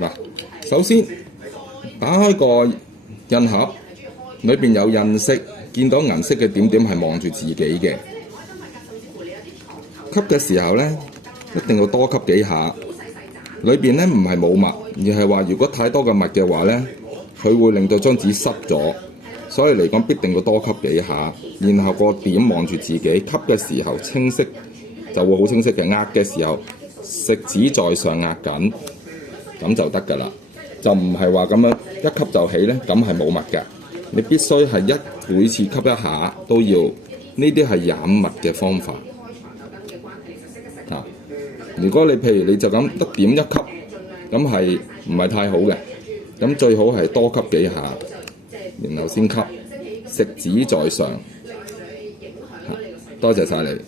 嗱，首先打開個印盒，裏邊有印色，見到銀色嘅點點係望住自己嘅。吸嘅時候呢，一定要多吸幾下。裏邊呢唔係冇墨，而係話如果太多嘅墨嘅話呢，佢會令到張紙濕咗。所以嚟講，必定要多吸幾下，然後個點望住自己。吸嘅時候清晰就會好清晰嘅，壓嘅時候食指在上壓緊，咁就得㗎啦。就唔係話咁樣一吸就起呢，咁係冇墨㗎。你必須係每次吸一下都要，呢啲係染墨嘅方法。如果你譬如你就咁一點一吸，咁係唔係太好嘅？咁最好係多吸幾下，然後先吸，食指在上。多謝晒你。